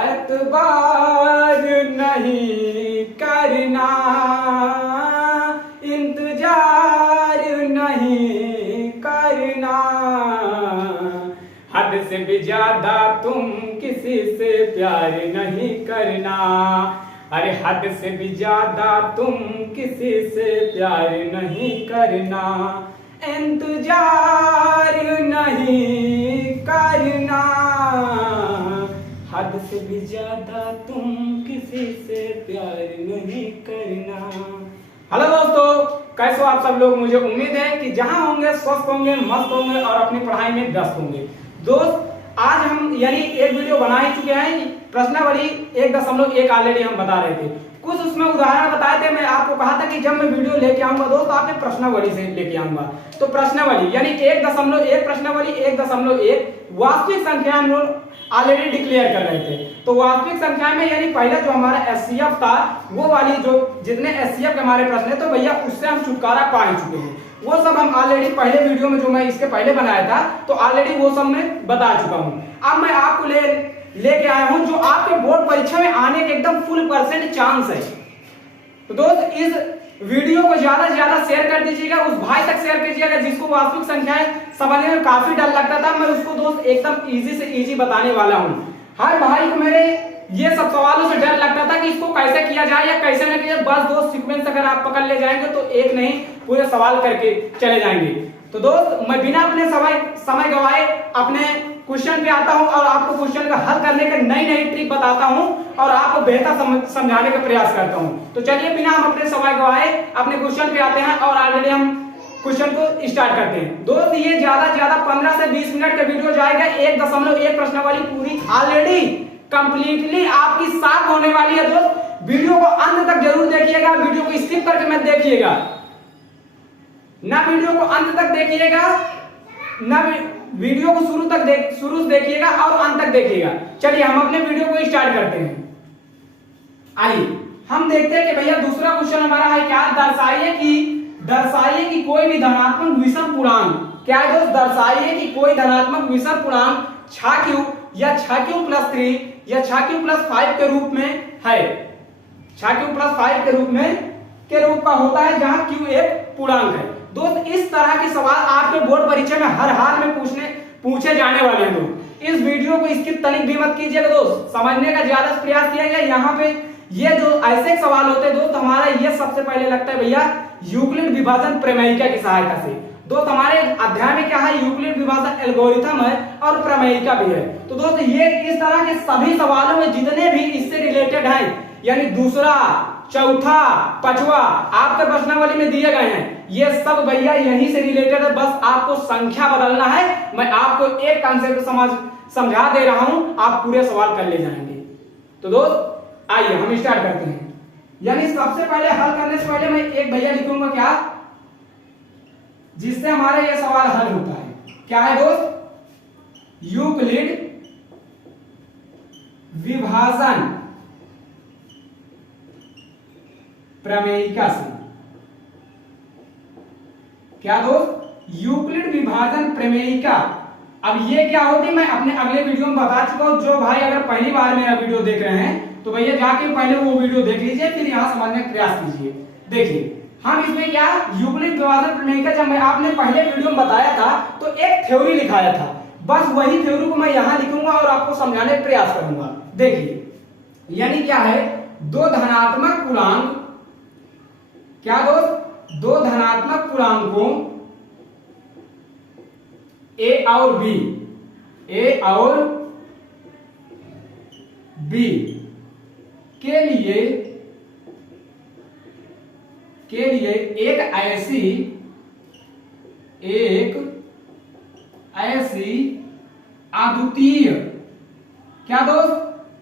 एतबार नहीं करना, इंतजार नहीं करना, हद से भी ज्यादा तुम किसी से प्यार नहीं करना, अरे हद से भी ज्यादा तुम किसी से प्यार नहीं करना, इंतजार नहीं करना, हद से भी ज्यादा तुम किसी से प्यार नहीं करना। हेलो दोस्तों, कैसे हो आप सब लोग। मुझे उम्मीद है कि जहां होंगे स्वस्थ होंगे, मस्त होंगे और अपनी पढ़ाई में व्यस्त होंगे। दोस्त, आज हम यानी एक वीडियो बना ही चुके हैं। प्रश्नावली 1.1 ऑलरेडी हम बता रहे थे, कुछ उसमें उदाहरण बताए थे। मैं आपको कहा था कि जब मैं वीडियो लेके आऊंगा दोस्त, आपके प्रश्नावली से लेके आऊंगा। तो प्रश्नावली यानी 1.1 प्रश्नावली 1.1 वास्तविक संख्या हम लोग ऑलरेडी डिक्लेयर कर रहे थे। तो वास्तविक संख्या में यानी पहला जो हमारा एचसीएफ था, वो वाली जो जितने एचसीएफ के हमारे प्रश्न है, तो भैया उससे हम छुटकारा पा ही चुके हैं। वो सब हम ऑलरेडी पहले वीडियो में जो मैं इसके पहले बनाया था, तो ऑलरेडी वो सब मैं बता चुका हूं। अब मैं आपको लेके आया हूं जो आपके बोर्ड परीक्षा में आने के एकदम फुल % चांस है। तो दोस्त, इस वीडियो को ज्यादा से ज्यादा शेयर कर दीजिएगा, उस भाई तक शेयर कीजिएगा जिसको वास्तविक संख्याएं समझने में काफी डर लगता था। मैं उसको दोस्त एकदम इजी से इजी बताने वाला हूं। हर भाई को मेरे ये सब सवालों से डर लगता था कि इसको कैसे किया जाए या कैसे न किया। बस दोस्त, सीक्वेंस अगर आप पकड़ ले जाएंगे तो एक नहीं पूरे सवाल करके चले जाएंगे। तो दोस्त, मैं बिना अपने समय गवाए अपने क्वेश्चन पे आता हूं और आपको क्वेश्चन का हल करने के नई नई ट्रिक बताता हूं और आपको बेहतर समझाने का प्रयास करता हूं। तो चलिए बिना हम अपने समय गवाए अपने क्वेश्चन पे आते हैं और ऑलरेडी हम क्वेश्चन को स्टार्ट करते हैं। दोस्त, ये ज्यादा से ज्यादा 15 से 20 मिनट का वीडियो जाएगा। 1.1 प्रश्नावली पूरी ऑलरेडी कंप्लीटली आपकी साफ होने वाली है। दोस्त, वीडियो को अंत तक जरूर देखिएगा, वीडियो को स्किप करके मत देखिएगा ना, वीडियो को अंत तक देखिएगा ना, वीडियो को शुरू से देखिएगा और अंत तक देखिएगा। चलिए हम अपने वीडियो को स्टार्ट करते हैं। आइए हम देखते हैं कि भैया दूसरा क्वेश्चन हमारा है क्या, दर्शाइए कि कोई भी धनात्मक विषम पूर्णांक, क्या है दोस्त, दर्शाइए कि कोई धनात्मक विषम पूर्णांक 6q या 6q+3 या 6q+5 के रूप में है। 6q+5 के रूप का होता है जहां q एक पूर्णांक है। दोस्त, इस तरह के सवाल आपके बोर्ड परीक्षा में हर हाल में पूछे जाने वाले हैं। दोस्त, इस वीडियो को स्किप तनिक भी मत कीजिएगा दोस्त, समझने का ज्यादा प्रयास कीजिएगा। यहाँ पे ये जो ऐसे सवाल होते हैं दोस्त, हमारा ये सबसे पहले लगता है भैया यूक्लिड विभाजन प्रमेयिका की सहायता से। दोस्त, हमारे अध्याय में क्या है, यूक्लिड विभाजन एल्गोरिथम है और प्रमेयिका भी है। तो दोस्त, ये इस तरह के सभी सवालों में जितने भी इससे रिलेटेड हैं, यानी दूसरा, चौथा, पांचवा आपके प्रश्नावली में दिए गए हैं, ये सब भैया यहीं से रिलेटेड है। बस आपको संख्या बदलना है। मैं आपको एक कंसेप्ट समझा दे रहा हूं, आप पूरे सवाल कर ले जाएंगे। तो दोस्त आइए हम स्टार्ट करते हैं। यानी सबसे पहले हल करने से पहले मैं एक भैया लिखूंगा क्या, जिससे हमारा ये सवाल हल होता है। क्या है दोस्त, यूक्लिड विभाजन प्रमेयिका से। क्या दोस्त, यूक्लिड विभाजन प्रमेयिका। अब ये क्या होती है मैं अपने अगले वीडियो में बता चुका हूं। जो भाई अगर पहली बार मेरा वीडियो देख रहे हैं तो भैया जाके पहले वो वीडियो देख लीजिए, फिर यहां समझने का प्रयास कीजिए। देखिए हम इसमें क्या, यूक्लिड विभाजन प्रमेयिका जब मैं आपने पहले वीडियो में बताया था तो एक थ्योरी लिखाया था, बस वही थ्योरी को मैं यहां लिखूंगा और आपको समझाने का प्रयास करूंगा। देखिए यानी क्या है, दो धनात्मक पूर्णांक, क्या दोस्त, दो धनात्मक पूर्णांकों a और b के लिए एक ऐसी अद्वितीय, क्या दोस्त,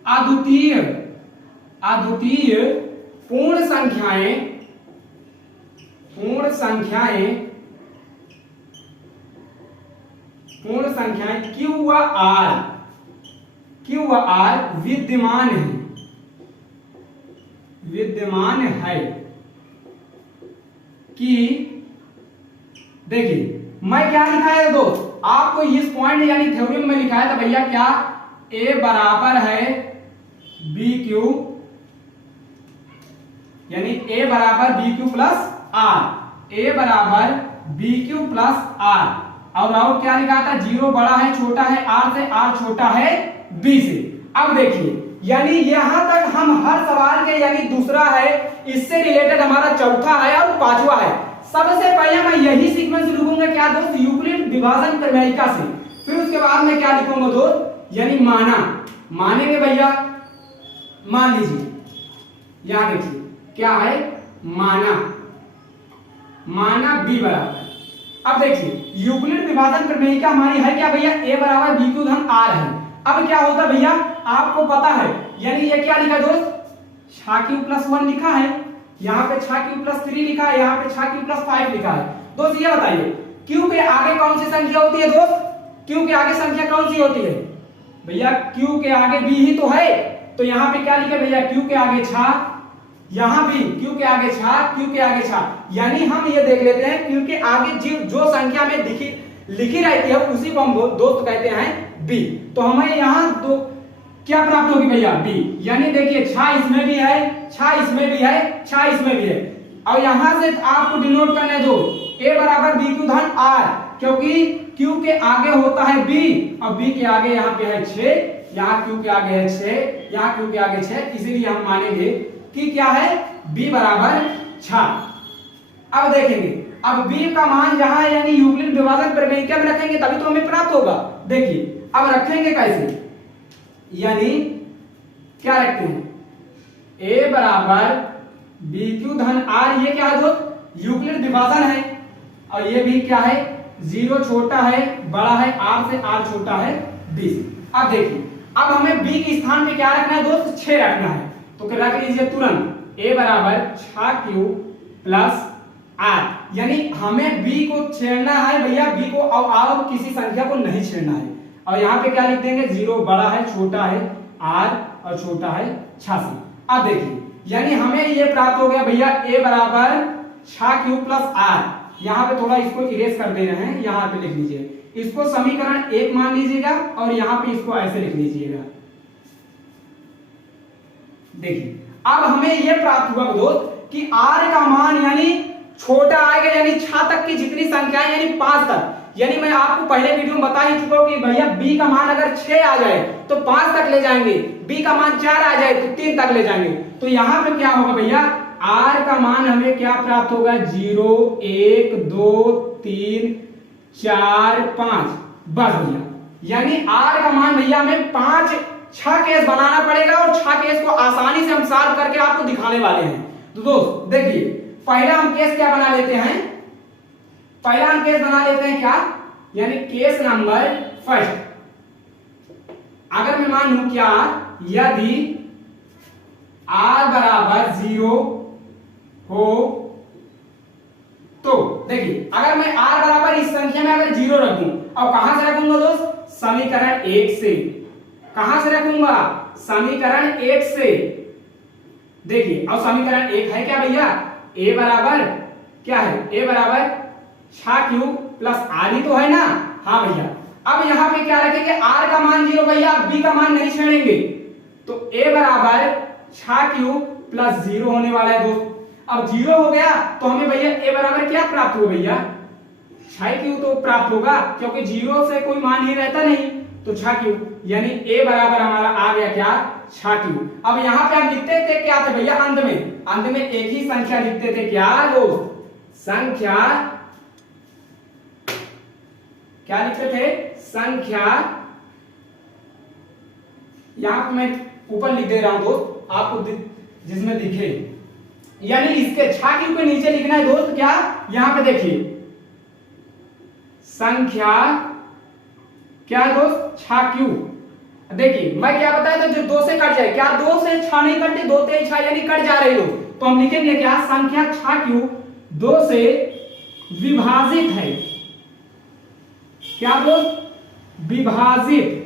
अद्वितीय पूर्ण संख्याएं Q व R विद्यमान है कि, देखिए मैं क्या लिखाया है दोस्त, आपको इस पॉइंट यानी थ्योरी में लिखाया था भैया क्या, A बराबर है बी क्यू, यानी ए बराबर बी क्यू प्लस आर, ए बराबर बी क्यू प्लस आर। और आउट क्या लिखा था, 0 बड़ा है छोटा है आर से, आर छोटा है बी से। अब देखिए यानी यहां तक हम हर सवाल के, यानी दूसरा है, इससे रिलेटेड हमारा चौथा है और पांचवा है। सबसे पहले मैं यही सीक्वेंस लिखूंगा क्या दोस्त, यूक्लिड विभाजन प्रमेयिका से। फिर उसके बाद में क्या लिखूंगा दोस्त, यानी माना, मानेंगे भैया। मान लीजिए यहां देखिए क्या है, माना, माना बी बराबर। अब देखिए यूक्लिड विभाजन प्रमेयिका हमारी है क्या भैया, ए बराबर बी क्यू धन आर है। अब क्या होता भैया, आपको पता है, यानी ये क्या लिखा दोस्त, छा क्यू प्लस 1 लिखा है, यहाँ पे छा क्यू प्लस 3 लिखा है, यहाँ पे छा क्यू प्लस 5 लिखा है। दोस्त ये बताइए क्यू के आगे कौन सी संख्या होती है दोस्त, क्यू के आगे संख्या कौन सी होती है भैया, क्यू के आगे बी ही तो है। तो यहाँ पे क्या लिखे भैया, क्यू के आगे छा, यहां भी क्यू के आगे छा, क्यू के आगे छा, यानी हम ये देख लेते हैं क्यू के आगे जो संख्या में लिखी रहती है उसी को हम दोस्त कहते हैं बी। तो हमें यहां दो क्या प्राप्त होगी भैया, बी। यानी देखिए छा इसमें भी है, छा इसमें भी है, छा इसमें भी है। और यहां से आपको डिनोट करने दो, ए बराबर बी क्यू धन आर, क्योंकि क्यू के आगे होता है बी और बी के आगे यहाँ पे है 6, यहाँ क्यू के आगे है 6, यहाँ क्यू के आगे 6, इसीलिए हम मानेंगे कि क्या है, b बराबर 6। अब देखेंगे, अब b का मान जहां है यानी यूक्लिड विभाजन प्रमेयिका में रखेंगे तभी तो हमें प्राप्त होगा। देखिए अब रखेंगे कैसे, यानी क्या रखते हैं, a बराबर बी क्यू धन आर, ये क्या है दोस्त, यूक्लिड विभाजन है। और ये भी क्या है, 0 छोटा है बड़ा है आर से, आर छोटा है बी से। अब देखिए अब हमें b के स्थान पे क्या रखना है दोस्त, 6 रखना है। तो रख लीजिए तुरंत, a बराबर 6q प्लस r, यानी हमें b को छेड़ना है भैया, b को और किसी संख्या को नहीं छेड़ना है। और यहाँ पे क्या लिख देंगे, 0 बड़ा है छोटा है r और छोटा है 6 से। अब देखिए यानी हमें ये प्राप्त हो गया भैया, a बराबर 6q प्लस r। यहाँ पे थोड़ा इसको इरेज कर दे रहे हैं, यहाँ पे लिख लीजिए, इसको समीकरण 1 मान लीजिएगा और यहाँ पे इसको ऐसे लिख लीजिएगा। देखिए अब हमें यह प्राप्त हुआ दोस्त कि r का मान यानी छोटा आएगा, यानी 6 तक की जितनी संख्या है यानी 5 तक। यानी मैं आपको पहले वीडियो में बता ही चुका हूं कि भैया b का मान अगर 6 आ जाए तो 5 तक ले जाएंगे, b का मान 4 आ जाए तो 3 तक ले जाएंगे। तो यहां पे क्या होगा भैया, r का मान हमें क्या प्राप्त होगा, 0 1 2 3 4 5, बस भैया। यानी r का मान भैया हमें 6 केस बनाना पड़ेगा और 6 केस को आसानी से हम सॉल्व करके आपको दिखाने वाले हैं। तो दोस्त देखिए पहला हम केस क्या बना लेते हैं, पहला हम केस बना लेते हैं क्या, यानी केस नंबर फर्स्ट। अगर मैं मान लूं क्या, यदि r बराबर 0 हो तो देखिए अगर मैं r बराबर इस संख्या में अगर 0 रख दूं, और कहां से रखूंगा दोस्त, समीकरण 1 से। कहां से रखूंगा, समीकरण 1 से। देखिए अब समीकरण 1 है क्या भैया, a बराबर क्या है, a बराबर 6q प्लस r ही तो है ना। हाँ भैया अब यहां पे क्या रखेंगे, r का मान 0 भैया, b का मान नहीं छेड़ेंगे, तो a बराबर 6q प्लस 0 होने वाला है दोस्त। अब 0 हो गया तो हमें भैया a बराबर क्या प्राप्त होगा भैया, 6q तो प्राप्त होगा, क्योंकि 0 से कोई मान ही रहता नहीं, तो 6q, यानी a बराबर हमारा आ गया क्या, 6q। अब यहाँ पे हम लिखते थे क्या थे भैया, अंत में एक ही संख्या लिखते थे क्या दोस्त, संख्या क्या लिखते थे, संख्या। यहां पे मैं ऊपर लिख दे रहा हूं दोस्त आपको जिसमें दिखे, यानी इसके 6q के नीचे लिखना है दोस्त क्या, यहां पे देखिए संख्या क्या है दोस्त, 6q। देखिए मैं क्या बताया था, जो 2 से कट जाए, क्या 2 से 6 नहीं कटते, 2 से 6 यानी कट जा रहे हो, तो हम लिखेंगे क्या, संख्या 6q 2 से विभाजित है, क्या दोस्त, विभाजित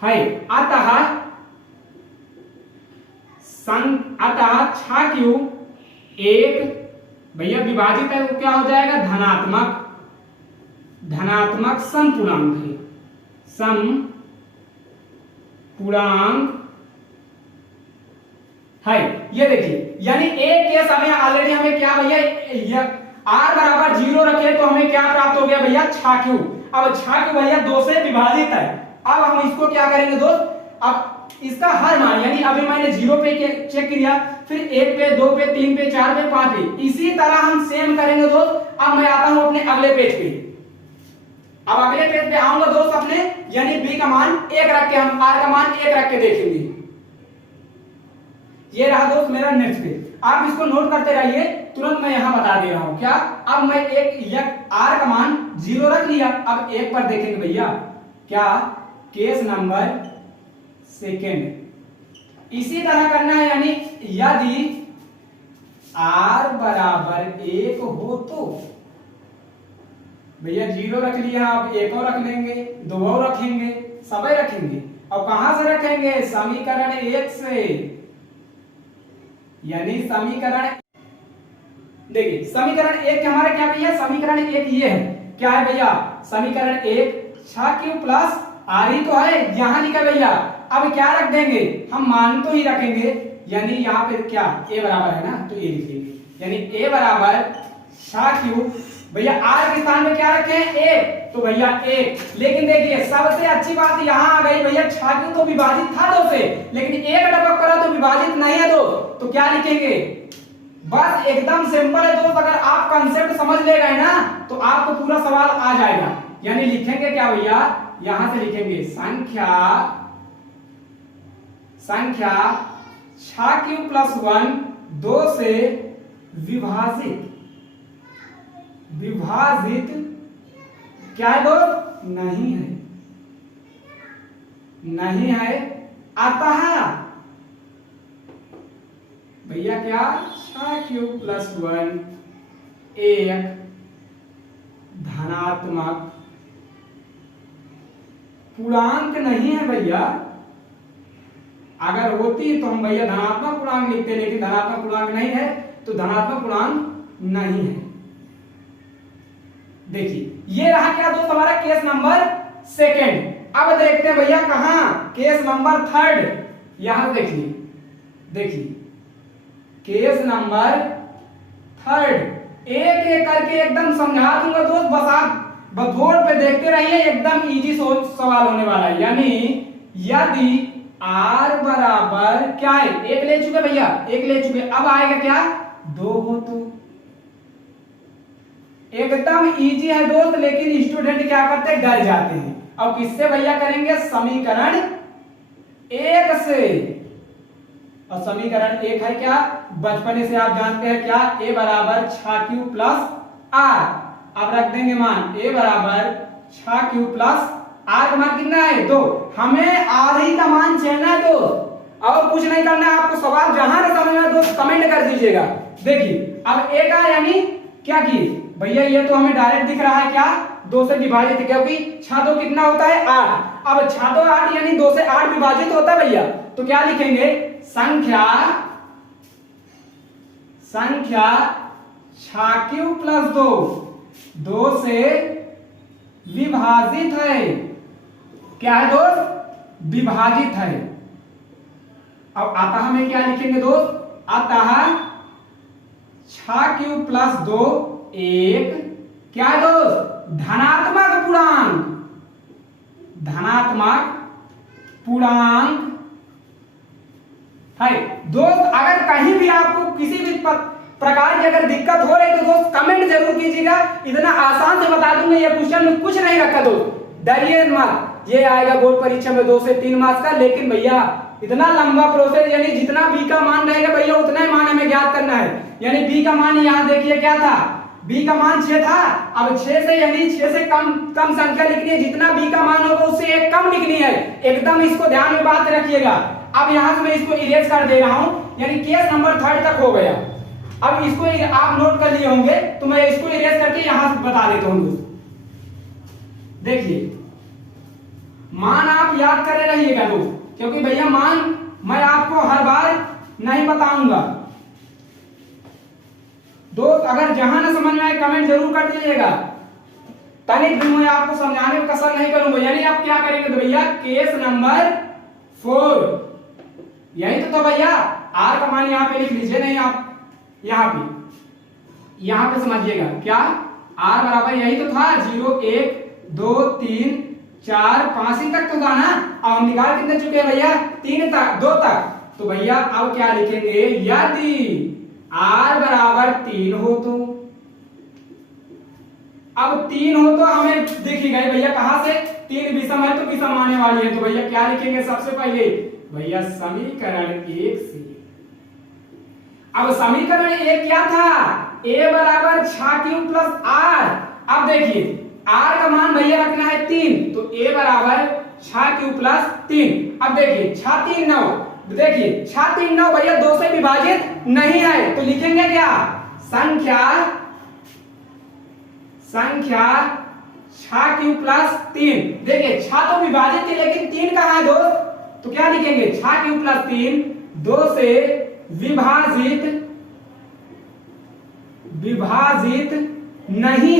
है। अतः 6q 1 भैया विभाजित है तो क्या हो जाएगा, धनात्मक संपूर्णांक है, सम पूर्णांक है। ये देखिए, यानी एक केस हमें ऑलरेडी हमें क्या भैया r बराबर 0 रखे तो हमें क्या प्राप्त हो गया भैया 6q। अब 6q भैया 2 से विभाजित है। अब हम इसको क्या करेंगे दोस्त, अब इसका हर मान, यानी अभी मैंने 0 पे चेक किया, फिर 1 पे 2 पे 3 पे 4 पे 5 पे, इसी तरह हम सेम करेंगे दोस्त। अब मैं आता हूं अपने अगले पेज पे। अब अगले पेज पे आऊंगा दोस्त अपने, यानी b का मान 1 रख के हम r का मान 1 रख के देखेंगे। ये रहा दोस्त मेरा नेक्स्ट पेज। आप इसको नोट करते रहिए, तुरंत मैं यहां बता दे रहा हूं क्या। अब मैं r का मान 0 रख लिया, अब 1 पर देखेंगे भैया क्या, केस नंबर सेकेंड। इसी तरह करना है, यानी यदि r बराबर 1 हो तो भैया 0 रख लिया, अब 1 और रख लेंगे, 2 और रखेंगे, सब रखेंगे। अब कहां से रखेंगे, समीकरण 1 से, यानी समीकरण, देखिए समीकरण 1 हमारा क्या भैया, समीकरण 1 ये है, क्या है भैया, समीकरण 1 6q प्लस r ही तो है, यहां लिखा भैया। अब क्या रख देंगे, हम मान तो ही रखेंगे, यानी यहाँ पे क्या a बराबर है ना, तो a लिखेंगे, यानी a बराबर 6q। भैया r के स्थान पे क्या रखे हैं 1, तो भैया 1। लेकिन देखिए सबसे अच्छी बात यहां आ गई भैया, 6q तो विभाजित था 2 से, लेकिन 1 टपक करा तो विभाजित नहीं है 2, तो क्या लिखेंगे, बस एकदम सिंपल है दोस्त। अगर आप कंसेप्ट समझ ले गए ना तो आपको पूरा सवाल आ जाएगा। यानी लिखेंगे क्या भैया, यहां से लिखेंगे संख्या 6q प्लस 1 2 से विभाजित क्या है दोस्त, नहीं है अतः भैया क्या 6q प्लस 1 एक धनात्मक पूर्णांक नहीं है भैया। अगर होती तो हम भैया धनात्मक पूर्णांक लिखते, लेकिन धनात्मक पूर्णांक नहीं है तो धनात्मक पूर्णांक नहीं है। देखिए ये रहा क्या दोस्त हमारा केस नंबर सेकेंड। अब देखते हैं भैया कहां, केस नंबर थर्ड। यहां देखिए केस नंबर थर्ड एक एक करके एकदम समझा दूंगा दोस्त, बस आप बोर्ड पे देखते रहिए, एकदम इजी सवाल होने वाला है। यानी यदि r बराबर क्या है, 1 ले चुके भैया, 1 ले चुके, अब आएगा क्या 2 हो तो एकदम इजी है दोस्त, लेकिन स्टूडेंट क्या करते हैं डर जाते हैं। अब किससे भैया करेंगे, समीकरण 1 से। और समीकरण 1 है क्या, बचपन से आप जानते हैं क्या, a बराबर 6q प्लस r। अब रख देंगे मान a बराबर 6q प्लस r का मान कितना है 2। हमें r ही का मान चाहिए है दोस्त, और कुछ नहीं करना है आपको। सवाल जहां ना समझ में दोस्त कमेंट कर दीजिएगा। देखिए अब a का यानी क्या किए भैया, ये तो हमें डायरेक्ट दिख रहा है क्या 2 से विभाजित, क्योंकि 6 2 कितना होता है 8। अब 6 2 8 यानी 2 से 8 विभाजित होता है भैया, तो क्या लिखेंगे संख्या 6q प्लस 2 से विभाजित है, क्या है दोस्त विभाजित है। अब अतः में क्या लिखेंगे दोस्त, अतः 6q प्लस 2 एक क्या है दोस्त धनात्मक पूर्णांक है दोस्त। अगर कहीं भी आपको किसी भी प्रकार की अगर दिक्कत हो रही तो दोस्त कमेंट जरूर कीजिएगा, इतना आसान से बता दूंगा। ये क्वेश्चन में कुछ नहीं रखा दोस्त, डरिए मत। ये आएगा बोर्ड परीक्षा में 2 से 3 मार्क्स का, लेकिन भैया इतना लंबा प्रोसेस, यानी जितना बी का मान रहेगा भैया उतना ही मान हमें ज्ञात करना है। यानी बी का मान यहाँ देखिए क्या था, बी का मान 6 था, अब 6 से यानी 6 से कम संख्या लिखनी है, जितना बी का मान होगा उससे एक कम लिखनी है। एकदम इसको ध्यान में बात रखिएगा। अब यहाँ से मैं इसको इरेज कर दे रहा हूँ, यानी केस नंबर 3 तक हो गया। अब इसको आप नोट कर लिए होंगे, तो मैं इसको इरेज करके यहां से बता देता हूं। देखिए मान आप याद करे रहिएगा दोस्त, क्योंकि भैया मान मैं आपको हर बार नहीं बताऊंगा दोस्त। अगर जहां ना समझ में आए कमेंट जरूर कर दीजिएगा। तनिक भी मैं आपको समझाने में कसर नहीं करूंगा। यानी आप क्या करेंगे तो भैया केस नंबर 4, यही तो था भैया। आर का मान यहाँ पे लिख लीजिए, नहीं आप यहाँ पे समझिएगा क्या, आर बराबर यही तो था 0 1 2 3 4 5 ही तक तो था ना। अब हम निकाल कितने चुके हैं भैया, 3 तक, 2 तक। तो भैया अब क्या लिखेंगे, यदि आर बराबर 3 हो तो, अब 3 हो तो हमें देखी गई भैया कहां से, 3 विषम है तो विषम आने वाली है। तो भैया क्या लिखेंगे सबसे पहले भैया समीकरण 1 से। अब समीकरण 1 क्या था, a बराबर 6q प्लस r। अब देखिए r का मान भैया रखना है 3, तो a बराबर 6q प्लस 3। अब देखिए 6 3 9, देखिए 6 3 9 भैया 2 से विभाजित नहीं है, तो लिखेंगे क्या, संख्या 6q प्लस 3। देखिए 6 तो विभाजित है लेकिन 3 कहां है दोस्त, तो क्या लिखेंगे 6q प्लस 3 2 से विभाजित नहीं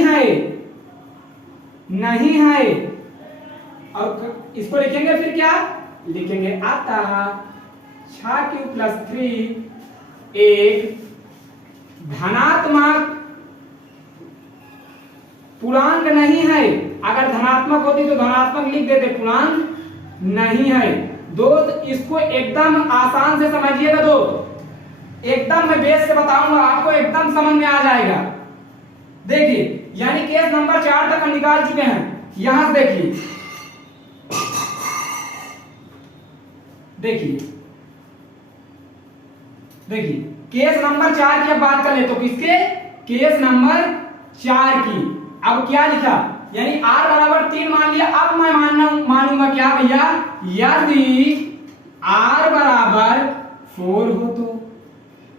है। और इसको लिखेंगे फिर क्या लिखेंगे, अतः 6q प्लस 3 एक धनात्मक पूर्णांक नहीं है। अगर धनात्मक होती तो धनात्मक लिख देते, पूर्णांक नहीं है। दोस्त इसको एकदम आसान से समझिएगा दोस्त, एकदम मैं बेस से बताऊंगा आपको, एकदम समझ में आ जाएगा। देखिए यानी केस नंबर 4 तक हम निकाल चुके हैं। यहां से देखिए केस नंबर 4 की अब बात कर ले तो किसके, केस नंबर 4 की। अब क्या लिखा, यानी r बराबर 3 मान लिया। अब मैं मानूंगा क्या भैया, यदि r बराबर 4 हो तो।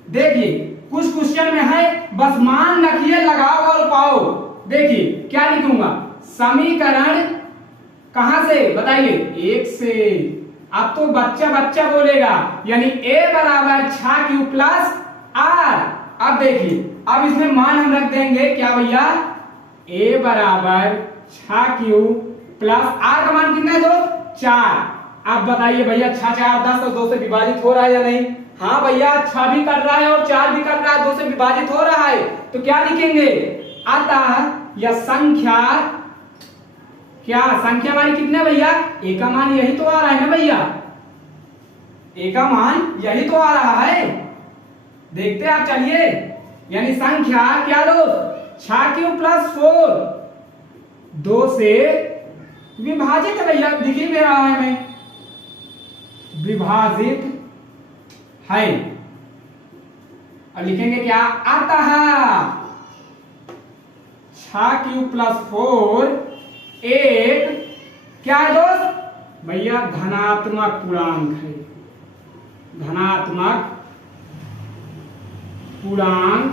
देखिए कुछ क्वेश्चन में है बस मान रखिए, लगाओ और पाओ। देखिए क्या लिखूंगा, समीकरण कहां से बताइए, 1 से। अब तो बच्चा बोलेगा, यानी a बराबर 6q प्लस r। अब देखिए अब इसमें मान हम रख देंगे क्या भैया, a बराबर 6q प्लस r का मान कितना है दोस्त, 4। अब बताइए भैया 6 4 10 तो 2 से विभाजित हो रहा है या नहीं, हाँ भैया 6 भी कर रहा है और 4 भी कर रहा है, 2 से विभाजित हो रहा है। तो क्या लिखेंगे, अतः यह संख्या, क्या संख्या हमारी कितने भैया, a का मान यही तो आ रहा है ना भैया, a का मान यही तो आ रहा है। देखते आप चलिए, यानी संख्या क्या दोस्त 6q प्लस 4 2 से विभाजित है भैया, दिख ही रहा है मैं, विभाजित है। और लिखेंगे क्या, अतः 6q प्लस 4 एक क्या है दोस्त भैया, धनात्मक पूर्णांक है, धनात्मक पूर्णांक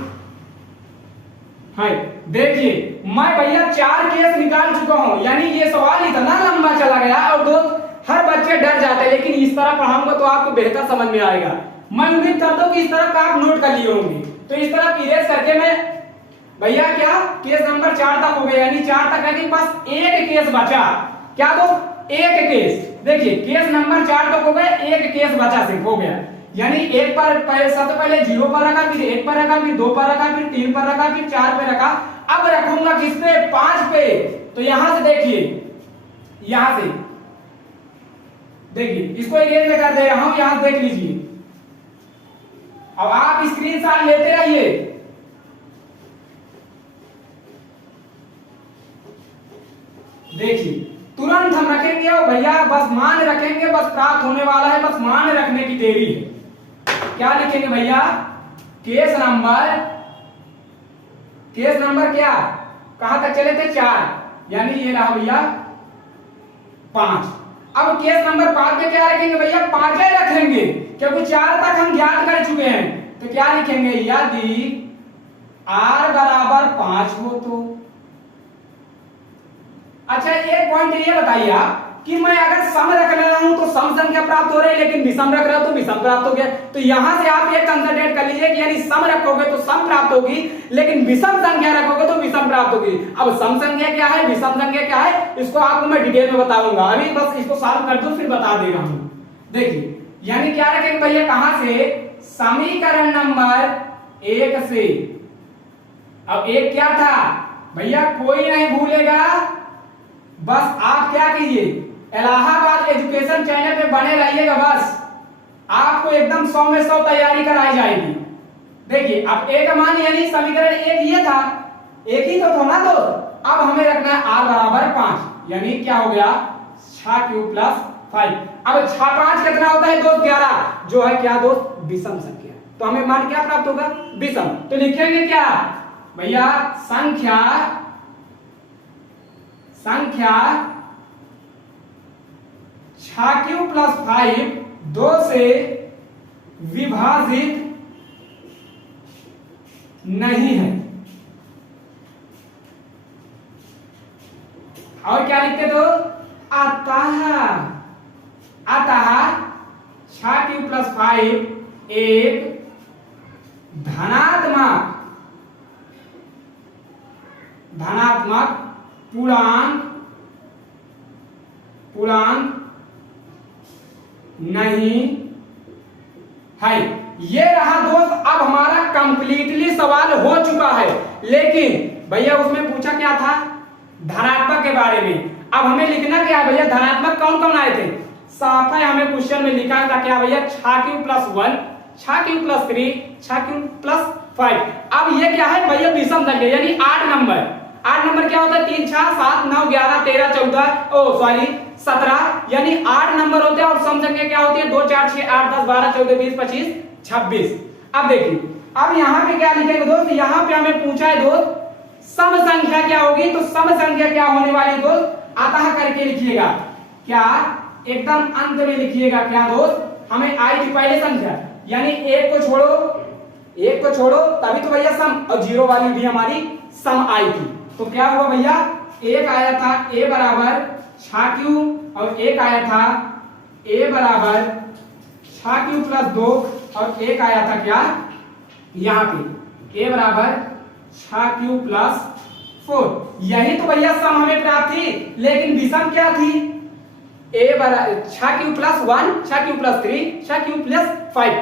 है। देखिए मैं भैया 4 केस निकाल चुका हूं, यानी ये सवाल इतना लंबा चला गया और दोस्त हर बच्चे डर जाते हैं, लेकिन इस तरह पढ़ाऊंगा तो आपको बेहतर समझ में आएगा। मैं उम्मीद करता हूं कि इस तरह का आप नोट कर लिए होंगे। तो इस तरह इरेज करके मैं भैया क्या केस नंबर 4 तक हो गया, यानी 4 तक है कि बस एक केस बचा, क्या दोस्त एक केस। देखिए केस नंबर 4 तक हो गया, एक केस बचा सिर्फ हो गया, यानी एक पर सबसे पहले 0 पर रखा, फिर 1 पर रखा, फिर 2 पर रखा, फिर 3 पर रखा, फिर 4 पे रखा। अब रखूंगा किस पे, 5 पे। तो यहां से देखिए, यहां से देखिए इसको इरेज में कर दे रहा हूं, यहां से देख लीजिए। अब आप स्क्रीनशॉट लेते रहिए। देखिए तुरंत हम रखेंगे और भैया बस मान रखेंगे, बस प्राप्त होने वाला है, बस मान रखने की देरी है। क्या लिखेंगे भैया, केस नंबर क्या, कहां तक चले थे 4, यानी ये रहा भैया 5। अब केस नंबर 5 में क्या रखेंगे भैया, 5 ही रखेंगे, क्योंकि 4 तक हम ज्ञात कर चुके हैं। तो क्या लिखेंगे, यदि r बराबर 5 हो तो। अच्छा एक पॉइंट ये बताइए आप, कि मैं अगर सम रख रहा हूं तो सम संख्या प्राप्त हो रही है, लेकिन विषम रख रहा हूं तो विषम प्राप्त हो गया। तो यहां से आप ये कंसिडर कर लीजिए कि यानी सम रखोगे तो सम प्राप्त होगी, लेकिन विषम संख्या रखोगे तो विषम प्राप्त होगी। अब सम संख्या क्या है, विषम संख्या क्या है, इसको आपको मैं डिटेल में बताऊंगा। अभी बस इसको सॉल्व कर दूं फिर बता देगा हूं। देखिए यानी क्या रखेंगे भैया, कहां से, समीकरण नंबर 1 से। अब एक क्या था भैया, कोई नहीं भूलेगा, बस आप क्या कीजिए, इलाहाबाद एजुकेशन चैनल पे बने रहिएगा, बस आपको एकदम 100 में 100 तैयारी कराई जाएगी। देखिए अब एक मान यानी समीकरण एक ये था, एक ही तो था ना दोस्त। अब हमें रखना है r बराबर 5, यानी क्या हो गया 6q + 5। अब 6 5 कितना होता है दोस्त, 11, जो है क्या दोस्त, विषम संख्या। तो हमें मान क्या प्राप्त होगा, विषम। तो लिखेंगे क्या भैया, संख्या 6q + 5 2 से विभाजित नहीं है। और क्या लिखते तो, अतः 6q + 5 एक धनात्मक पूर्णांक नहीं है। ये रहा दोस्त, अब हमारा कंप्लीटली सवाल हो चुका है। लेकिन भैया उसमें पूछा क्या था, धनात्मक के बारे में। अब हमें लिखना क्या है भैया, धनात्मक कौन कौन आए थे, साफ है हमें क्वेश्चन में लिखा था क्या भैया, 6q + 1, 6q + 3, 6q + 5। अब ये क्या है भैया, विषम संख्या यानी 8 नंबर। 8 नंबर क्या होता है, 3 6 7 9 11 13 14 17, यानी 8 नंबर होते हैं। और सम संख्या क्या होती है, 2 4 6 8 10 12 14 20 25 26। अब देखिए, अब यहाँ पे क्या लिखेंगे दोस्त, यहाँ पे हमें पूछा है दोस्त सम संख्या क्या होगी। तो सम संख्या क्या होने वाली दोस्त, अतः करके लिखिएगा, क्या एकदम अंत में लिखिएगा क्या दोस्त, हमें आई थी पहले संख्या, यानी एक को छोड़ो तभी तो भैया सम, और 0 वाली भी हमारी सम आई थी। तो क्या हुआ भैया, एक आया था a बराबर 6q, और एक आया था a बराबर 6q + 2, और एक आया था क्या यहाँ पे a बराबर 6q + 4। यही तो भैया सम हमें प्राप्त थी, लेकिन विषम क्या थी, a बराबर 6q + 1, 6q + 3, 6q + 5।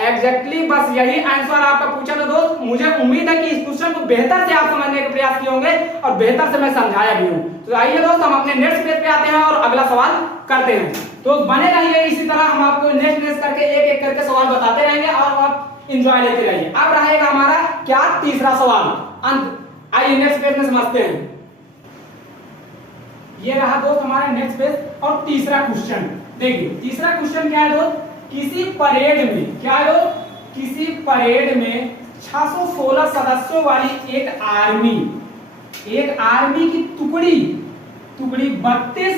एग्जैक्टली बस यही आंसर आपका पूछा था दोस्त। मुझे उम्मीद है कि इस क्वेश्चन को बेहतर से आप समझने का प्रयास किए होंगे और बेहतर से मैं समझाया भी हूं। तो आइए दोस्त हम अपने नेक्स्ट पेज पे आते हैं और अगला सवाल करते हैं। तो बने रहिए इसी तरह, हम आपको नेक्स्ट करके एक एक करके सवाल बताते रहेंगे और आप एंजॉय लेते रहिए। अब रहेगा हमारा क्या, तीसरा सवाल अंत। आइए नेक्स्ट पेज में समझते हैं। ये रहा दोस्त हमारा नेक्स्ट पेज और तीसरा क्वेश्चन। देखिए तीसरा क्वेश्चन क्या है दोस्त, किसी परेड में, क्या है दोस्त, किसी परेड में 616 सदस्यों वाली एक आर्मी की टुकड़ी 32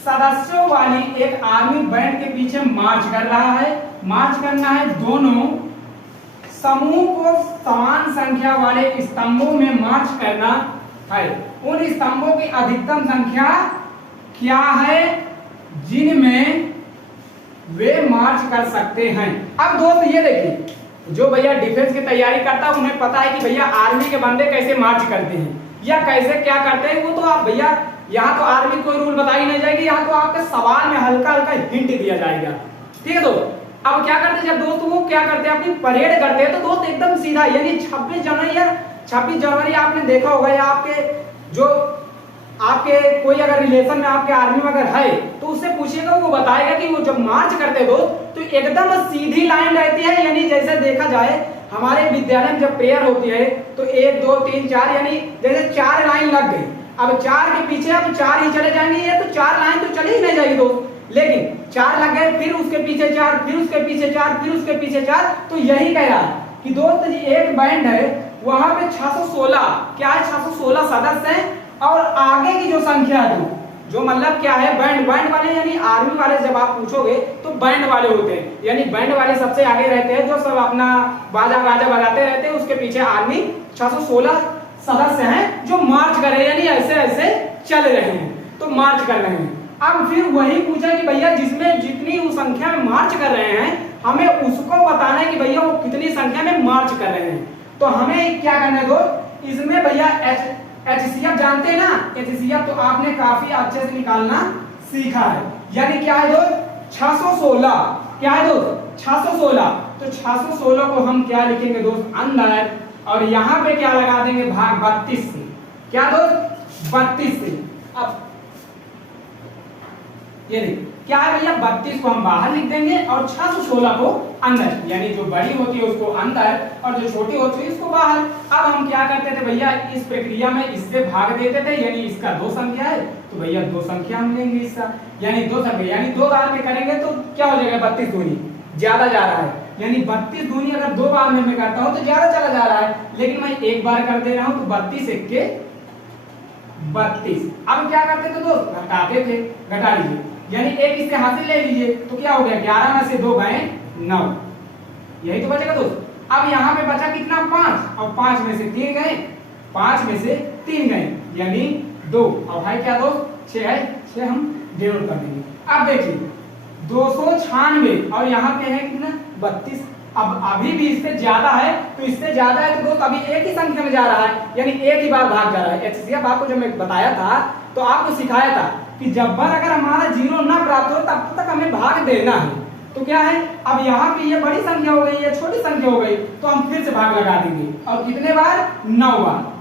सदस्यों वाली एक आर्मी बैंड के पीछे मार्च कर रहा है। मार्च करना है, दोनों समूह को समान संख्या वाले स्तंभों में मार्च करना है। उन स्तंभों की अधिकतम संख्या क्या है जिनमें वे मार्च कर सकते हैं। अब दोस्त ये देखिए, जो भैया डिफेंस की तैयारी करता है उन्हें पता है कि भैया आर्मी के बंदे कैसे मार्च करते हैं या कैसे क्या करते हैं। वो तो आप भैया यहाँ तो आर्मी कोई रूल बताई नहीं जाएगी, यहाँ तो आपके सवाल में हल्का हल्का हिंट दिया जाएगा। ठीक है दोस्त, अब क्या करते हैं जब दोस्त वो क्या करते हैं, अपनी परेड करते हैं तो दोस्त एकदम सीधा, यानी 26 जनवरी या 26 जनवरी आपने देखा होगा, या आपके कोई अगर रिलेशन में आपके आर्मी में अगर है तो उससे पूछिएगा, वो बताएगा कि वो जब मार्च करते हो तो एकदम सीधी लाइन रहती है। यानी जैसे देखा जाए हमारे विद्यालय में जब प्रेयर होती है तो 1 2 3 4, यानी जैसे 4 लाइन लग गई, अब 4 के पीछे अब 4 ही चले जाएंगे, ये तो 4 लाइन तो चली ही नहीं जाएगी दोस्त। लेकिन 4 लग गए, फिर उसके पीछे 4, फिर उसके पीछे 4, फिर उसके पीछे 4। तो यही कह रहा है कि दोस्त जी एक बैंड है, वहां पे 616 क्या है, 616 सदस्य हैं। और आगे की जो संख्या है जो मतलब क्या है, बैंड वाले यानी आर्मी वाले जब आप पूछोगे तो बैंड वाले होते हैं, यानी बैंड वाले सबसे आगे रहते हैं, जो सब अपना बाजा बजाते रहते हैं। उसके पीछे आर्मी 616 सदस्य हैं जो मार्च कर रहे हैं, यानी ऐसे ऐसे चल रहे हैं, तो मार्च कर रहे हैं। अब फिर वही पूछा कि भैया जिसमें जितनी उस संख्या में मार्च कर रहे हैं हमें उसको बताना है कि भैया वो कितनी संख्या में मार्च कर रहे हैं। तो हमें क्या करना है दोस्त, इसमें भैया HCF जानते हैं ना, HCF तो आपने काफी अच्छे से निकालना सीखा है। यानी क्या है दोस्त 616, क्या है दोस्त 616। तो 616 को हम क्या लिखेंगे दोस्त अंदर, और यहां पे क्या लगा देंगे भाग 32 से, क्या दोस्त 32 से। अब ये देखिए क्या है भैया 32 को हम बाहर लिख देंगे और 616 को अंदर, यानी जो बड़ी होती है उसको अंदर और जो छोटी होती है उसको बाहर। अब हम क्या करते थे भैया इस प्रक्रिया में इससे भाग देते थे, यानी इसका 2 संख्या है तो भैया 2 संख्या हम लेंगे इसका, यानी 2 संख्या, यानी 2 बार में करेंगे तो क्या हो जाएगा 32 दूनी ज्यादा जा रहा है, यानी 32 दूनी अगर 2 बार में मैं करता हूं तो ज्यादा चला जा रहा है, लेकिन मैं एक बार कर दे रहा हूं तो 32 एक के 32। अब क्या करते थे दोस्त घटाते थे, घटा लीजिए, यानी एक इससे हासिल ले लीजिए तो क्या हो गया 11 में से 2 गए 9, यही तो बचेगा दोस्त। अब यहाँ पे बचा कितना 5, और 5 में से 3 गए, 5 में से 3 गए यानी 2, और भाई क्या दोस्त 6 है, 6 हम डिनोट कर देंगे। अब देखिए 296 और यहाँ पे है कितना 32। अब अभी भी इससे ज्यादा है, तो इससे ज्यादा है तो दोस्त अभी एक ही संख्या में जा रहा है, यानी एक ही बार भाग जा रहा है। HCF आपको जब मैं बताया था तो आपको सिखाया था कि जब बार अगर हमारा 0 ना प्राप्त हो तब तक हमें भाग देना है। तो क्या है अब यहाँ पे ये बड़ी संख्या हो गई है, छोटी संख्या हो गई, तो हम फिर से भाग लगा देंगे, और कितने बार 9 बार।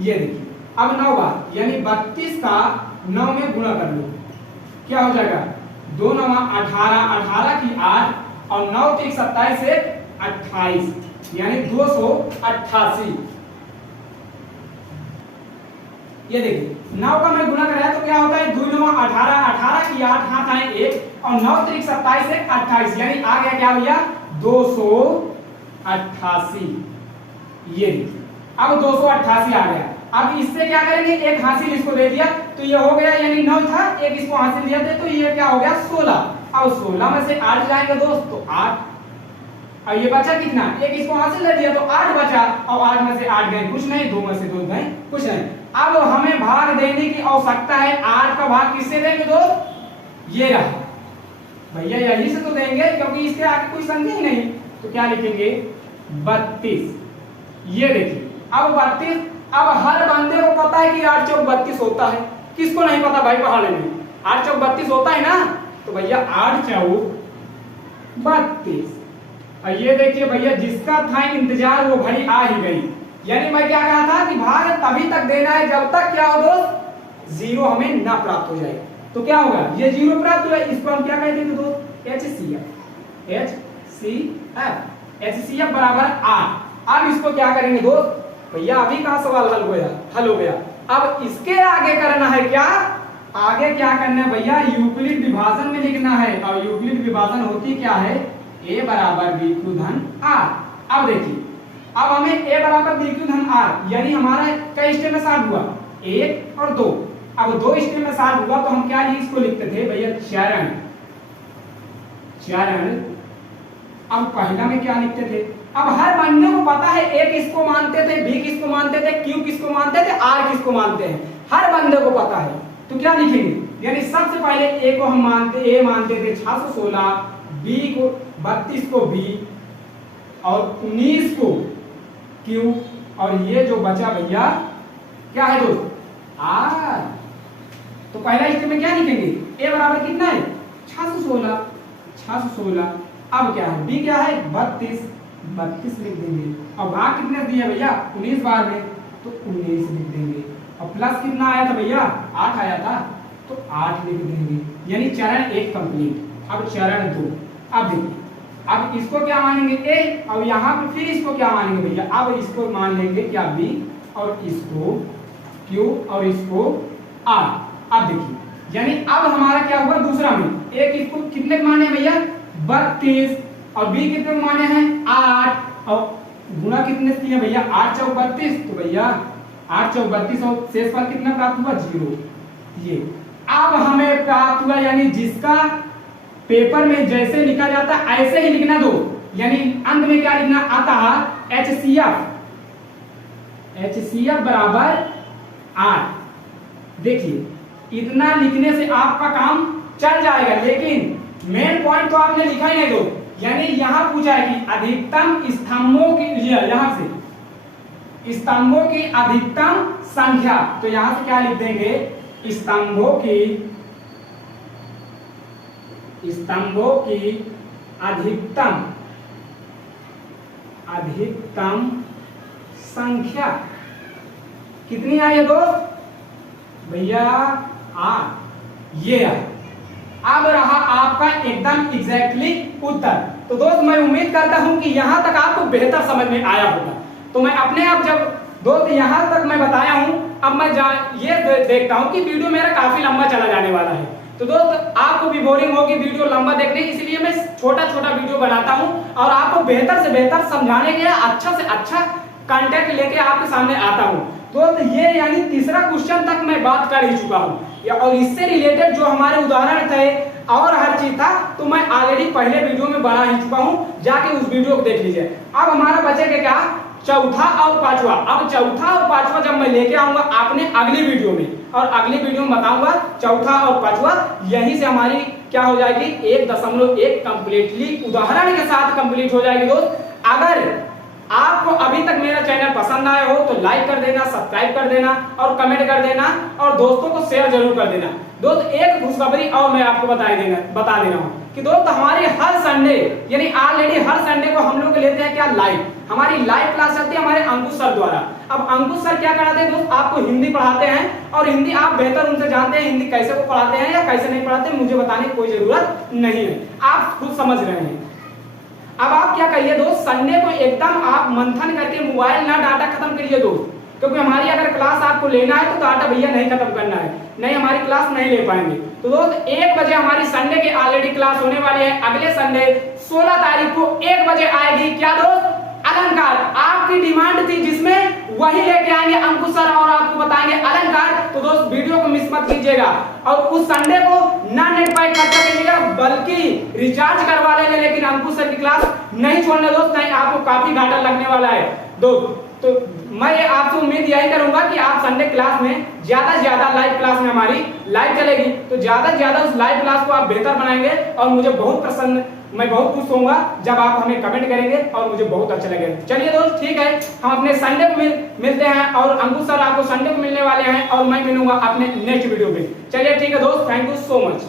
ये देखिए अब 9 बार यानी 32 का 9 में गुणा कर लो, क्या हो जाएगा 2 9 18, 18 की 8 और 9 3 27 से 28 यानी 288। ये देखिए 9 का मैं गुणा कराया तो क्या होता है 2 9 18, 18 की 8 हाथ आए 1 और 9 3 27 से 28 यानी आ गया क्या भैया 288। ये देखिए अब 288 आ गया। अब इससे क्या करेंगे एक हासिल इसको दे दिया तो ये हो गया, यानी 9 था एक इसको हासिल दिया था तो ये क्या हो गया 16। अब 16 में से 8 जाएंगे दोस्त तो 8, और ये बचा कितना एक इसको हासिल दे दिया तो 8 बचा, और 8 में से 8 गए कुछ नहीं, 2 में से 2 गए कुछ नहीं। अब हमें भाग देने की आवश्यकता है, 8 का भाग किससे देंगे दोस्त ये रहा भैया, यही से तो देंगे क्योंकि इसके आगे कोई संख्या ही नहीं, तो क्या लिखेंगे 32। ये देखिए अब 32, अब हर बंदे को पता है कि 8 चौक 32 होता है, किसको नहीं पता भाई पहाड़े में 8 चौक 32 होता है ना, तो भैया 8 चौक 32। और ये देखिए भैया जिसका था इंतजार वो घड़ी आ ही गई, यानी मैं क्या कहा था कि भाग तभी तक देना है जब तक क्या हो दोस्त 0 हमें ना प्राप्त हो जाए। तो क्या होगा ये 0 प्राप्त हुआ, इसको हम क्या कह देंगे दोस्त HCF बराबर 8। अब इसको क्या करेंगे दोस्त भैया अभी का सवाल हल हो गया। अब इसके आगे करना है क्या, आगे क्या करना है भैया यूक्लिड विभाजन में लिखना है, और यूक्लिड विभाजन होती क्या है a बराबर BQ धन R। अब देखिए अब हमें a बराबर BQ धन R यानी हमारा कई स्टेप में सॉल्व हुआ 1 और 2, अब 2 स्टेप में सॉल्व हुआ तो हम क्या इसको लिखते थे भैया चरण। अब पहला में क्या लिखते थे, अब हर बंदे को पता है a किसको मानते थे, b किसको मानते थे, q किसको मानते थे, r किसको मानते हैं, हर बंदे को पता है। तो क्या लिखेंगे, यानी सबसे पहले a को हम a मानते थे 616, b को 32 को b और 19 को q, और ये जो बचा भैया क्या है दोस्त r। तो पहला स्टेप में क्या लिखेंगे a बराबर कितना है 616। अब क्या है b क्या है 32 लिख देंगे, और भाग कितने दिया भैया 19 बार में तो 19 लिख देंगे, और प्लस कितना आया था भैया 8 आया था तो 8 लिख देंगे, यानी चरण 1 कंप्लीट। अब चरण 2, अब देखिए अब इसको क्या मानेंगे a, और यहाँ पे फिर इसको क्या मानेंगे भैया, अब इसको मान लेंगे क्या b और इसको q और इसको r। अब देखिए यानी अब हमारा क्या हुआ दूसरा में एक इसको कितने माने भैया 32 और b कितने माने हैं 8, और गुणा कितने किए भैया 8 चौक 32, तो भैया 8 चौक 32 और शेष पर कितना प्राप्त हुआ 0। ये अब हमें प्राप्त हुआ, यानी जिसका पेपर में जैसे लिखा जाता है ऐसे ही लिखना दो, यानी अंत में क्या लिखना आता है HCF बराबर 8। देखिए इतना लिखने से आपका काम चल जाएगा, लेकिन मेन पॉइंट तो आपने लिखा ही नहीं दो। यानी यहां पूछा है कि अधिकतम स्तंभों की, यहां से स्तंभों की अधिकतम संख्या, तो यहां से क्या लिख देंगे, स्तंभों की अधिकतम संख्या कितनी आई है दोस्त भैया, 8। ये है, अब रहा आपका एकदम एग्जैक्टली उत्तर। तो दोस्त मैं उम्मीद करता हूं कि यहां तक आपको बेहतर समझ में आया होगा। तो मैं अपने आप जब दोस्त यहां तक मैं बताया हूं, अब मैं ये देखता हूं कि वीडियो मेरा काफी लंबा चला जाने वाला है। तो दोस्त आपको भी बोरिंग होगी वीडियो लंबा देखने, इसलिए मैं छोटा छोटा वीडियो बनाता हूं और आपको बेहतर से बेहतर समझाने के लिए अच्छा से अच्छा कंटेंट लेके आपके सामने आता हूं। तो ये यानी तीसरा क्वेश्चन तक मैं बात कर ही चुका हूं, और इससे रिलेटेड जो हमारे उदाहरण थे और हर चीज था, तो मैं ऑलरेडी पहले वीडियो में बना ही चुका हूं, जाके उस वीडियो को देख लीजिए। अब हमारा बचेगा क्या, चौथा और पांचवा। अब चौथा और पांचवा जब मैं लेके आऊंगा आपने अगली वीडियो में, और अगली वीडियो में बताऊंगा चौथा और पांचवा, यहीं से हमारी क्या हो जाएगी 1.1 कंप्लीटली उदाहरण के साथ कंप्लीट हो जाएगी। दोस्त अगर आपको अभी तक मेरा चैनल पसंद आया हो तो लाइक कर देना, सब्सक्राइब कर देना और कमेंट कर देना, और दोस्तों को शेयर जरूर कर देना। दोस्त एक खुशखबरी और मैं आपको बता देना हूं कि दोस्त हमारी हर संडे, यानी ऑलरेडी हर संडे को हम लोग लेते हैं क्या, लाइव। हमारी लाइव क्लास चलती है हमारे अंकुश सर द्वारा। अब अंकुश सर क्या कराते हैं दोस्त, आपको हिंदी पढ़ाते हैं, और हिंदी आप बेहतर उनसे जानते हैं, हिंदी कैसे वो पढ़ाते हैं या कैसे नहीं पढ़ाते हैं, मुझे बताने की कोई जरूरत नहीं है, आप खुद समझ रहे हैं। अब आप क्या करिए दोस्त, संडे को एकदम आप मंथन करके मोबाइल ना डाटा खत्म करिए दोस्त, क्योंकि हमारी अगर क्लास आपको लेना है तो डाटा भैया नहीं खत्म करना है, नहीं हमारी क्लास नहीं ले पाएंगे। तो दोस्त 1 बजे हमारी संडे की ऑलरेडी क्लास होने वाली है। अगले संडे 16 तारीख को 1 बजे आएगी क्या दोस्त, अलंकार। आपकी डिमांड थी जिसमें वही लेके आएंगे अंकुश सर और आपको बताएंगे अलंकार। तो दोस्त वीडियो को मिस मत कीजिएगा, और उस संडे को ना नेट पैक खर्चा कीजिएगा बल्कि रिचार्ज करवा लेंगे, लेकिन अंकुश सर की क्लास नहीं छोड़ना दोस्त, नहीं आपको काफी घाटा लगने वाला है दोस्त। तो मैं आपसे उम्मीद यही करूंगा कि आप संडे क्लास में ज्यादा से ज्यादा लाइव क्लास में हमारी लाइव चलेगी, तो ज्यादा से ज्यादा उस लाइव क्लास को आप बेहतर बनाएंगे, और मुझे बहुत प्रसन्न, मैं बहुत खुश होऊंगा जब आप हमें कमेंट करेंगे, और मुझे बहुत अच्छा लगेगा। चलिए दोस्त ठीक है, हम अपने संडे को मिलते हैं, और अंकुश सर आपको संडे को मिलने वाले हैं, और मैं मिलूंगा अपने नेक्स्ट वीडियो में। चलिए ठीक है दोस्त, थैंक यू सो मच।